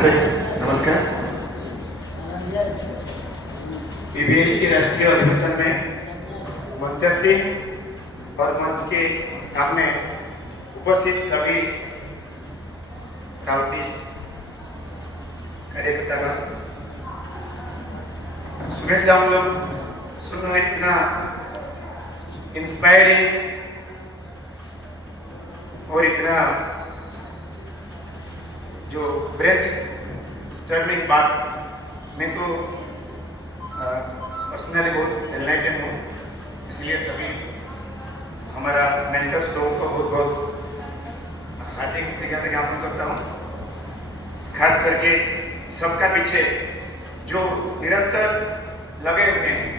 नमस्कार। पीबीआई के राष्ट्रीय अधिवेशन में मंचासी और मंच के सामने उपस्थित सभी राउटिस्ट कार्यकर्तागण, सुबह से हम लोग सुन रहे इतना इंस्पायरिंग और इतना जो ब्रेन स्टर्मिंग बात में तो पर्सनली बहुत एनलाइटेड हूँ, इसलिए सभी हमारा मेंटर्स लोगों को बहुत बहुत हार्दिक कृतज्ञता ज्ञापन करता हूँ। खास करके सबका पीछे जो निरंतर लगे हुए हैं,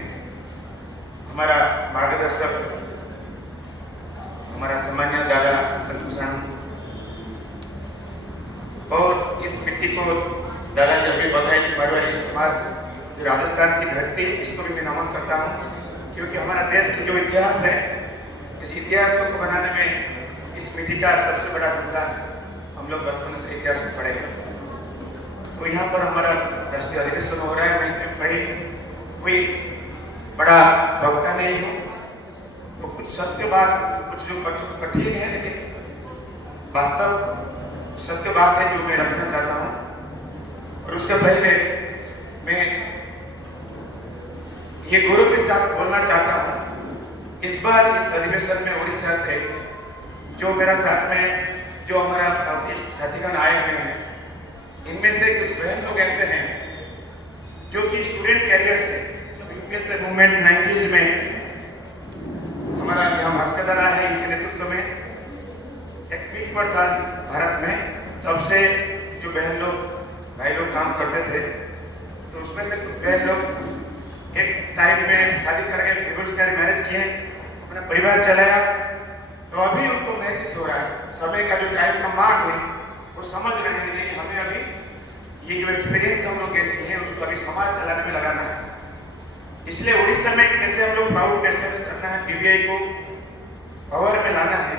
हमारा मार्गदर्शक, हमारा सम्मान्य दादा संतोषान, और इस मिट्टी को दादा जब भी बताए मारवाड़ी समाज जो राजस्थान की धरती, इसको भी मैं नमन करता हूँ, क्योंकि हमारा देश की जो इतिहास है, इस इतिहास को बनाने में इस मिट्टी का सबसे बड़ा योगदान हम लोग बचपन से इतिहास में पढ़े हैं। तो यहाँ पर हमारा राष्ट्रीय अधिवेशन हो रहा है। मैं भाई कोई बड़ा वक्ता नहीं हूँ, तो कुछ सत्य बात, कुछ जो कठिन है लेकिन वास्तव सत्य बात है जो मैं रखना चाहता हूँ। और उससे पहले मैं ये गौरव के साथ बोलना चाहता हूँ, इस बार इस अधिवेशन में उड़ीसा से जो मेरा साथ में जो हमारा साथीगण आए हुए हैं, इनमें से कुछ बहन लोग ऐसे हैं जो कि स्टूडेंट कैरियर से यूपीएसए मूवमेंट 90s में हमारा यहाँ भास्कर है, इनके नेतृत्व में एक पीक पर था भारत में, तब से जो बहन लोग भाई लोग काम करते थे, तो उसमें से कुछ बहन लोग एक टाइम में शादी करके रिवोल्यूशनरी मैरिज किए, अपना परिवार चलाया। तो अभी उनको महसूस हो रहा है समय का जो टाइम का मांग है, वो समझ रहे हैं नहीं, हमें अभी ये जो एक्सपीरियंस हम लोग कहते हैं उसको अभी समाज चलाने में लगाना है। इसलिए उड़ीसा में कैसे हम लोग प्राउड एस्टेब्लिश करना है, पीबीआई को पावर में लाना है,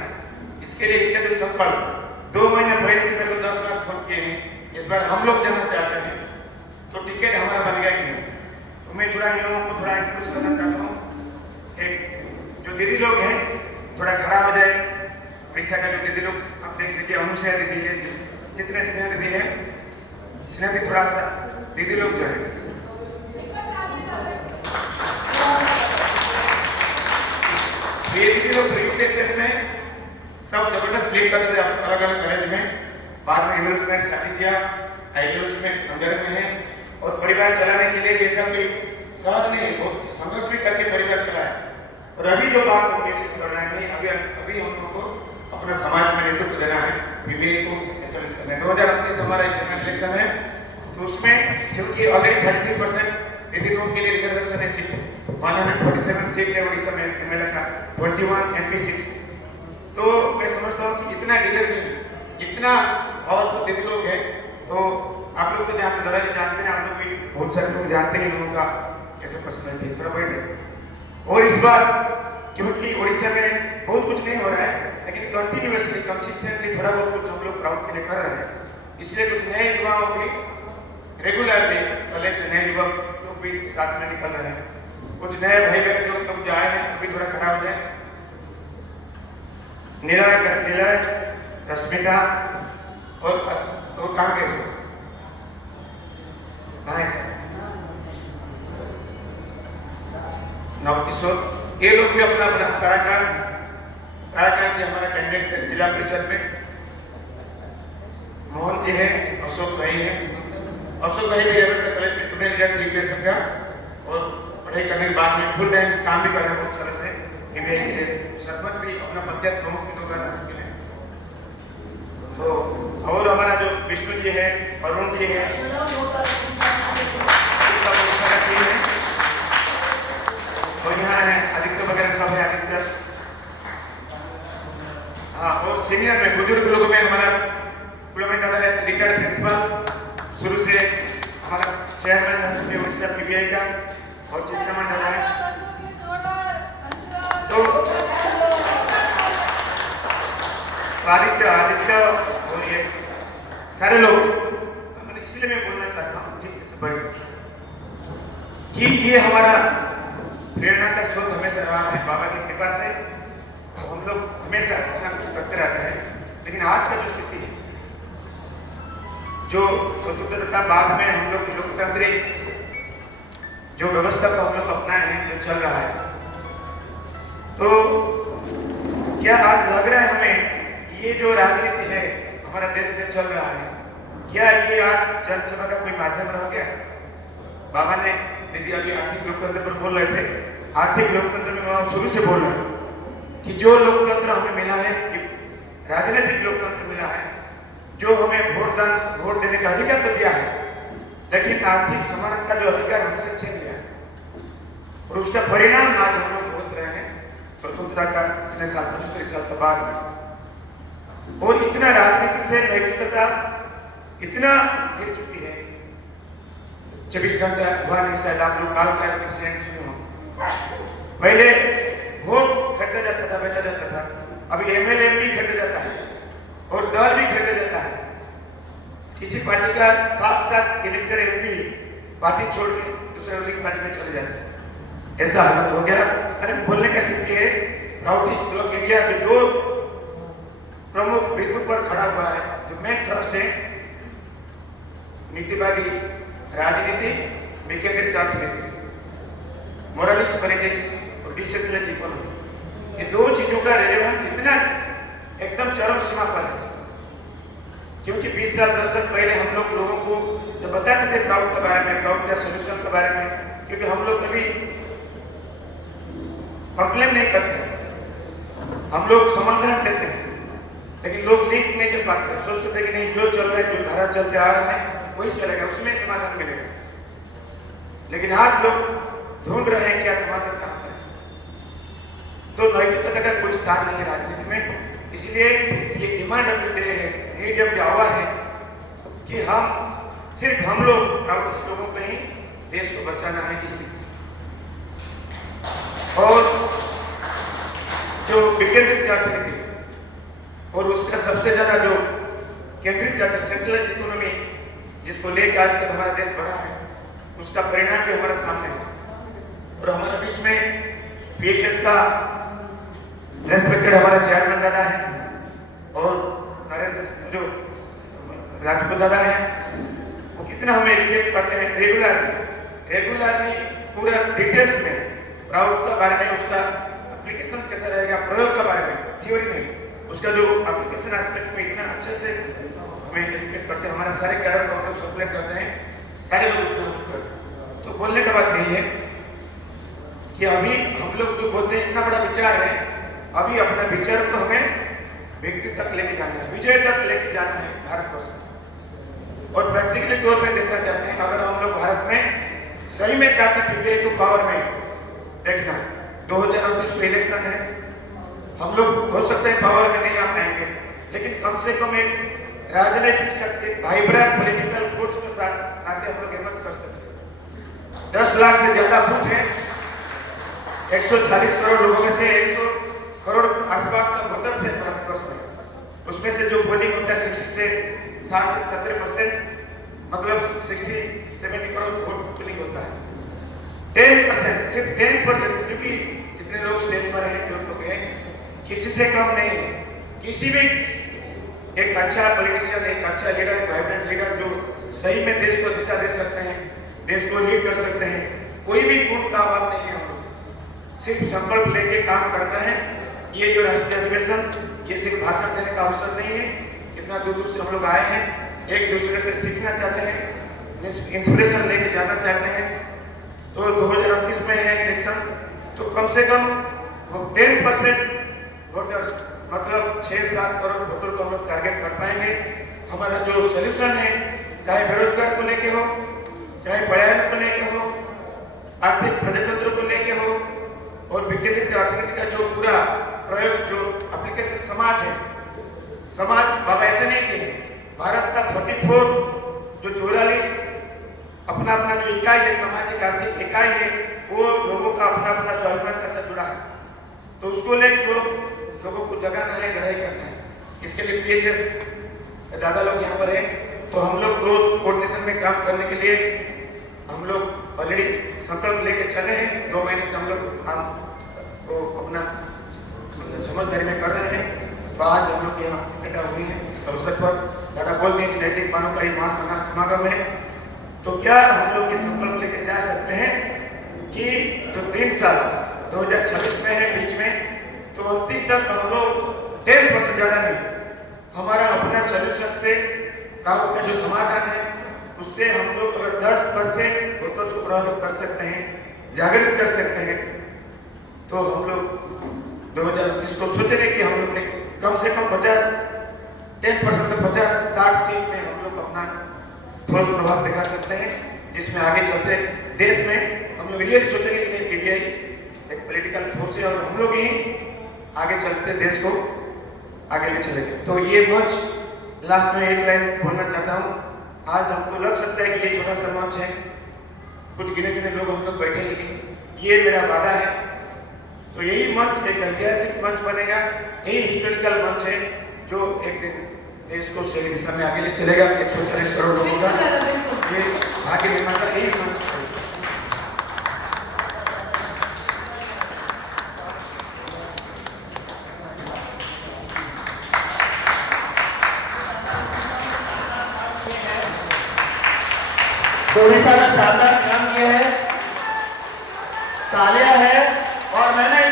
इसके लिए इनके जो संकल्प 2 महीने पहले से मेरे को 10 लाख वोट किए हैं, इस बार हम लोग जाना चाहते हैं, तो टिकट हमारा बन गया कि नहीं। तो मैं थोड़ा इन लोगों को थोड़ा इंट्रोड्यूस करना चाहता हूँ कि जो दीदी लोग हैं थोड़ा खड़ा हो जाए। परीक्षा का जो दीदी लोग आप देख लीजिए, अनुसया दीदी है, जितने स्नेह दीदी है, स्नेह भी थोड़ा सा दीदी लोग जो है ये दीदी लोग यूपीएससी में सब जबरदस्त लीड करते थे अलग अलग कॉलेज में, बाद में यूनिवर्सिटी में शादी किया, आईएलएस में अंदर में है, और परिवार चलाने के लिए ये सब भी सहज नहीं, बहुत संघर्ष भी करके परिवार चलाया। और अभी जो बात हम कोशिश कर रहे हैं, अभी हम लोग को अपना समाज में नेतृत्व देना है, पीबीआई को एस्टेब्लिश करना है। 2019 हमारा इलेक्शन है, तो उसमें क्योंकि ऑलरेडी 33% दीदी लोगों के लिए रिजर्वेशन है, सीट 147 सीट है उड़ीसा में, एमएलए का 21 एमपी 6। तो मैं समझता हूँ कि इतना डिजर्विंग, इतना और दीदी लोग हैं, तो आप लोग तो जानते हैं, आप लोग भी बहुत सारे लोग जानते हैं लोगों का कैसे पर्सनैलिटी, थोड़ा बैठे। और इस बार क्योंकि उड़ीसा में बहुत कुछ नहीं हो रहा है, लेकिन कंटिन्यूअसली कंसिस्टेंटली थोड़ा बहुत कुछ हम लोग प्राउड के लिए कर रहे हैं, इसलिए कुछ नए युवाओं की रेगुलरली कॉलेज से नए युवक लोग भी साथ में निकल रहे हैं, कुछ नए भाई बहन लोग जो आए हैं अभी थोड़ा खड़ा हो जाए। नीलय, रश्मिता और कहाँ गए सर, कहाँ है सर, नवकिशोर, ये लोग भी अपना अपना काराकांत जी हमारा कैंडिडेट है जिला परिषद में, मोहन जी है, अशोक भाई है, अशोक भाई भी कॉलेज में स्टूडेंट लीडर एजुकेशन का, और पढ़ाई करने के बाद में फुल टाइम काम भी कर रहे हैं बहुत सारे से, सरपंच भी अपना पंचायत प्रमुख भी तो कर रहे हैं। तो और हमारा जो विष्णु जी है, अरुण जी है, और यहाँ है आदित्य वगैरह सब है, आदित्य। हाँ, और सीनियर में बुजुर्ग लोगों में हमारा रिटायर्ड प्रिंसिपल, शुरू से हमारा चेयरमैन उड़ीसा पीबीआई का, और शिक्षा मंडल है। तो आदित्य और ये सारे लोग, इसलिए मैं बोलना चाहता हूँ ठीक है बैठ कि ये हमारा प्रेरणा का स्रोत हमेशा रहा है बाबा की कृपा से। हम लोग हमेशा कुछ ना कुछ करते रहते हैं, लेकिन आज का जो स्थिति है, जो स्वतंत्रता बाद में हम लोग लोकतांत्रिक जो व्यवस्था को हम लोग अपनाए हैं, जो चल रहा है, तो क्या आज लग रहा है हमें ये जो राजनीति है हमारा देश में चल रहा है, क्या ये आज जनसेवा का कोई माध्यम रह गया? बाबा ने दीदी अभी आर्थिक लोकतंत्र पर बोल रहे थे। आर्थिक लोकतंत्र में हम शुरू से बोल रहे हैं कि जो लोकतंत्र हमें मिला है, राजनीतिक लोकतंत्र मिला है, जो हमें वोट देने का अधिकार तो दिया है, लेकिन आर्थिक समानता का जो अधिकार हमसे छीन लिया है, और उसका परिणाम आज हम लोग भुगत रहे हैं स्वतंत्रता का इतने साल 75 साल के बाद में। और इतना राजनीति से नैतिकता इतना गिर चुकी है, 24 घंटा हुआ नहीं शायद आप लोग काल का सुने हो। पहले वोट खरीदा जाता था, बेचा जाता था, अभी एमएलए भी खरीदा जाता है और दल भी खरीदा जाता है। किसी पार्टी का 7 इलेक्टेड एमपी पार्टी छोड़ के दूसरे वाली पार्टी में चले जाते हैं, ऐसा हालत हो गया। अरे बोलने का स्थिति है, नॉर्थ ईस्ट ब्लॉक इंडिया के 2 प्रमुख बिंदु पर खड़ा हुआ है। जो मेन थ्रस्ट है नीतिवादी राजनीति, विकेंद्रित अर्थनीति, मोरलिस्ट पॉलिटिक्स और डिसेंट्रलाइज्ड इकोनॉमी, ये 2 चीजों का रेलेवेंस इतना एकदम चरम सीमा पर है। क्योंकि 20 साल 10 साल पहले हम लोगों को जब बताते थे क्राउड के बारे में, क्राउड का सोल्यूशन के बारे में, क्योंकि हम लोग कभी कंप्लेन नहीं करते, हम लोग समाधान देते हैं, लेकिन लोग लिंक नहीं कर पाते, सोचते थे कि नहीं जो चल रहा है, जो धारा चलते आ रहा है वही चलेगा, उसमें समाधान मिलेगा। लेकिन आज लोग ढूंढ रहे हैं क्या समाधान कहां पर है। तो नैतिकता का कोई स्थान नहीं है राजनीति में। इसलिए ये डिमांड ऑफ द डे है, नीड ऑफ द आवर है कि सिर्फ हम लोग लोगों को ही देश को बचाना है इस स्थिति से। और जो विकेंद्रित अर्थनीति और उसका सबसे ज्यादा जो केंद्रित सेंट्रलाइज्ड इकोनॉमी जिसको लेकर आज तक हमारा देश बढ़ा है, उसका परिणाम भी हमारे सामने है। और हमारे बीच में पीएसएस का रेस्पेक्टेड हमारा चेयरमैन दादा है और नरेंद्र जो राजपूत दादा है, वो कितना हमें एजुकेट करते हैं रेगुलरली पूरा डिटेल्स में प्राउड के बारे में, उसका एप्लीकेशन कैसा रहेगा, प्रयोग के बारे में, थ्योरी नहीं, उसका जो एप्लीकेशन एस्पेक्ट में इतना अच्छे से हमें एजुकेट करते हैं। हमारा सारे कैडर को हम लोग सप्लाई करते हैं, सारे लोग उसको करते हैं। तो बोलने का बात यही है कि अभी हम लोग जो बोलते हैं इतना बड़ा विचार है, अभी अपना विचार को हमें व्यक्ति तक लेके जाना है, विजय तक लेके जाना है भारतवर्ष में। और प्रैक्टिकली तौर पे देखना चाहते हैं, अगर हम लोग भारत में सही में चाहते हैं पीपीआई को पावर में देखना, 2029 में इलेक्शन है, हम लोग हो सकते हैं पावर में नहीं आ पाएंगे, लेकिन कम से कम एक राजनीतिक शक्ति, वाइब्रेंट पॉलिटिकल फोर्स के साथ नाते हम लोग एमर्ज कर सकते हैं। 10 लाख से ज्यादा बूथ है, 140 करोड़ लोगों में से 100 करोड़ आसपास का वोटर से भारतवर्ष में, उसमें से जो वोटिंग होता है 60 से 70%, मतलब 60-70 करोड़ वोट वोटिंग होता है। 10%, सिर्फ 10%, क्योंकि जितने लोग स्टेज पर हैं, जो लोग हैं, किसी से कम नहीं है। किसी भी एक अच्छा पॉलिटिशियन, एक अच्छा लीडर, एक वाइब्रेंट लीडर जो सही में देश को दिशा दे सकते हैं, देश को लीड कर सकते हैं, कोई भी गुण का अभाव नहीं है। हम लोग सिर्फ संकल्प लेके काम करना है। ये जो राष्ट्रीय अधिवेशन, ये सिर्फ भाषण देने का अवसर नहीं है, इतना दूर दूर से हम लोग आए हैं, एक दूसरे से सीखना चाहते हैं, इंस्पिरेशन लेके जाना चाहते हैं। तो 2029 में है इलेक्शन, तो कम से कम 10% वोटर्स, मतलब 6-7 करोड़ वोटर को हम लोग टारगेट कर पाएंगे। हमारा जो सोल्यूशन है, चाहे बेरोजगार को लेके हो, चाहे पर्यावरण को लेके हो, आर्थिक प्रजातंत्र को लेके हो, और विकेंद्रित अर्थनीति का जो पूरा प्रयोग, जो एप्लीकेशन समाज है, समाज बाबा ऐसे नहीं किए। भारत का 44 जो 44 अपना अपना जो इकाई है, सामाजिक आर्थिक इकाई है, वो लोगों का अपना अपना स्वाभिमान का साथ जुड़ा है। तो उसको लेकर लोगों को जगाना है, लड़ाई करना है। इसके लिए पीएसएस ज्यादा लोग यहाँ पर है, तो हम लोग रोज कोऑर्डिनेशन में काम करने के लिए हम लोग ऑलरेडी संकल्प लेके चले हैं। 2 महीने से हम लोग काम को अपना समझदारी में कर रहे हैं। तो आज हम लोग यहाँ इकट्ठा हुए हैं इस अवसर पर। दादा बोल दिए कि नैतिक मानव का ही महासमागम है। तो क्या हम लोग ये संकल्प लेके जा सकते हैं कि जो 3 साल 2026 में है बीच में, तो 29 तक हम लोग 10% ज़्यादा नहीं, हमारा अपना सोल्यूशन से काम का जो समाधान है उससे हम लोग अगर 10% वोटर्स को प्रभावित कर सकते हैं, जागृत कर सकते हैं, तो हम लोग 2029 को सोच रहे कि हम लोग ने कम से कम 10% तो 50-60 सीट में हम लोग अपना ठोस प्रभाव दिखा सकते हैं, जिसमें आगे चलते देश में हम लोग रियली सोचेंगे कि पीडीआई एक पॉलिटिकल फोर्स है और हम लोग ही आगे चलते देश को आगे ले चलेंगे। तो ये मंच लास्ट में एक लाइन बोलना चाहता हूँ। आज हमको लग सकता है कि ये छोटा सा मंच है, कुछ गिने गिने लोग हम लोग बैठे, लेकिन ये मेरा वादा है। तो यही मंच एक ऐतिहासिक मंच बनेगा, यही हिस्टोरिकल मंच है जो एक दिन देश को सही दिशा में आगे ले चलेगा। 140 करोड़ लोगों का ये भाग्य निर्माण का यही मंच है। तो उड़ीसा ने शानदार काम किया है, तालियां है। और मैंने